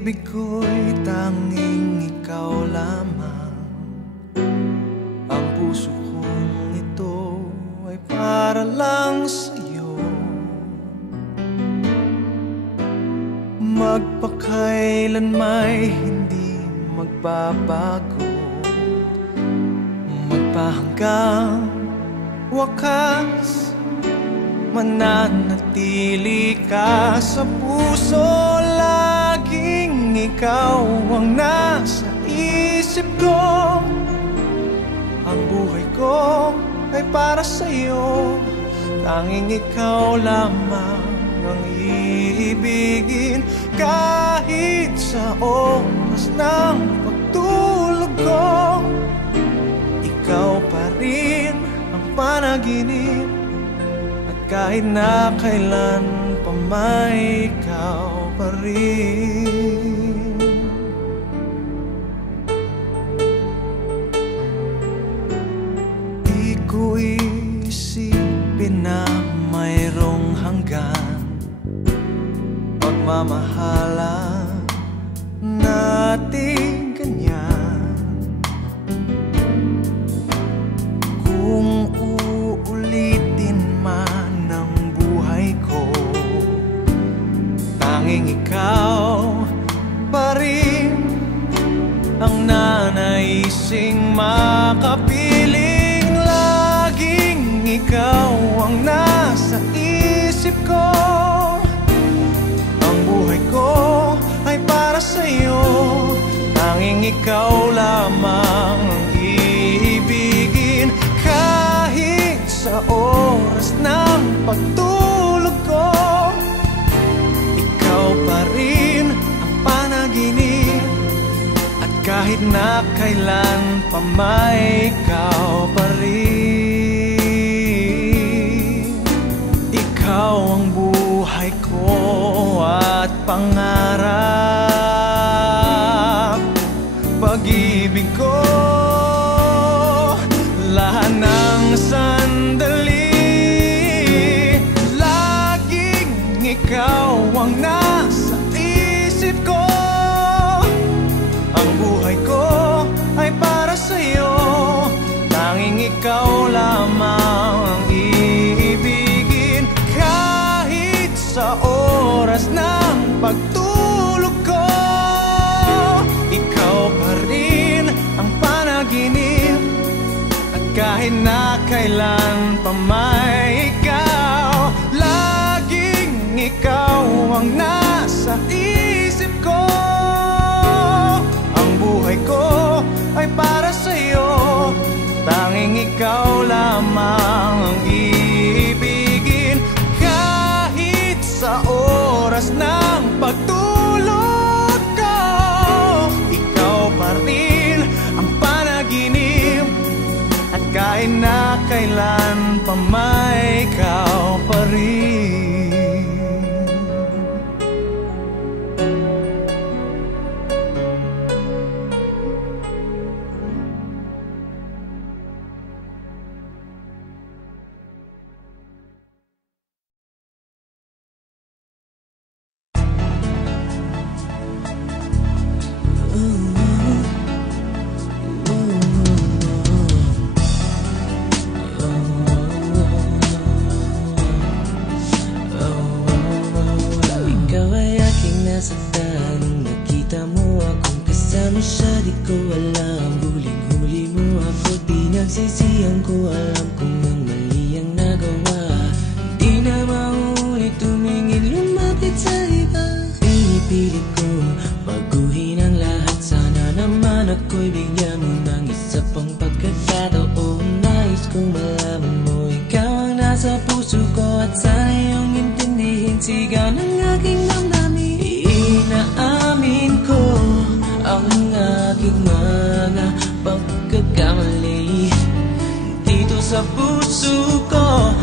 pag-ibig ko'y tanging ikaw lamang. Ang puso kong ito ay para lang sa'yo. Magpakailan may hindi magbabago, magpahanggang wakas, mananatili ka sa puso. Laging ikaw ang nasa isip ko. Ang buhay ko ay para sa'yo. Tanging ikaw lamang ang iibigin. Kahit sa oras ng pagtulog ko, ikaw pa rin ang panaginip. Kahit na kailan pa may ikaw pa rin. Di ko isipin na mayroong hanggan pagmamahalan natin ganyan. Kung uulitin man ang buhay ko, tanging ikaw pa rin ang nanaising makapiling. Laging ikaw ang nasa isip ko. Ang buhay ko ay para sa'yo. Tanging ikaw lamang ang iibigin. Kahit sa oras ng pagtulog ko, ikaw pa rin ang panaginip. At kahit na kailan pa may ikaw pa rin. Ikaw ang buhay ko at pangarap, pag-ibig ko. Lahat ng sandali, laging ikaw ang nasa isip ko. Ang buhay ko ay para sa'yo. Tanging ikaw lamang ang iibigin. Kahit sa oras ng pagtulog ko, ikaw pa rin ang panaginip. At kahit na kailan pa may ikaw, laging ikaw ang nasa isip ko. Ang buhay ko ay para sa'yo. Tanging ikaw lamang ang iibigin. Kahit sa oras ng pagtulog ko, ikaw pa rin ang panaginip. At kahit na kailan pa may ikaw pa rin. Nasaktan nung nakita mo akong kasama siya. Di ko alam, huling-huli mo ako. Pinagsisihan ko, alam kong ang mali ang nagawa. Di na maulit tumingin, lumapit sa iba. Pinipilit ko baguhin ang lahat. Sana naman ako'y bigyan mo ng isa pang pagkakataon. Nais kong malaman mo, ikaw ang nasa puso ko. At sana iyong intindihin sigaw ng aking damdamin. Inaamin ko ang aking mga pagkakamali dito sa puso ko.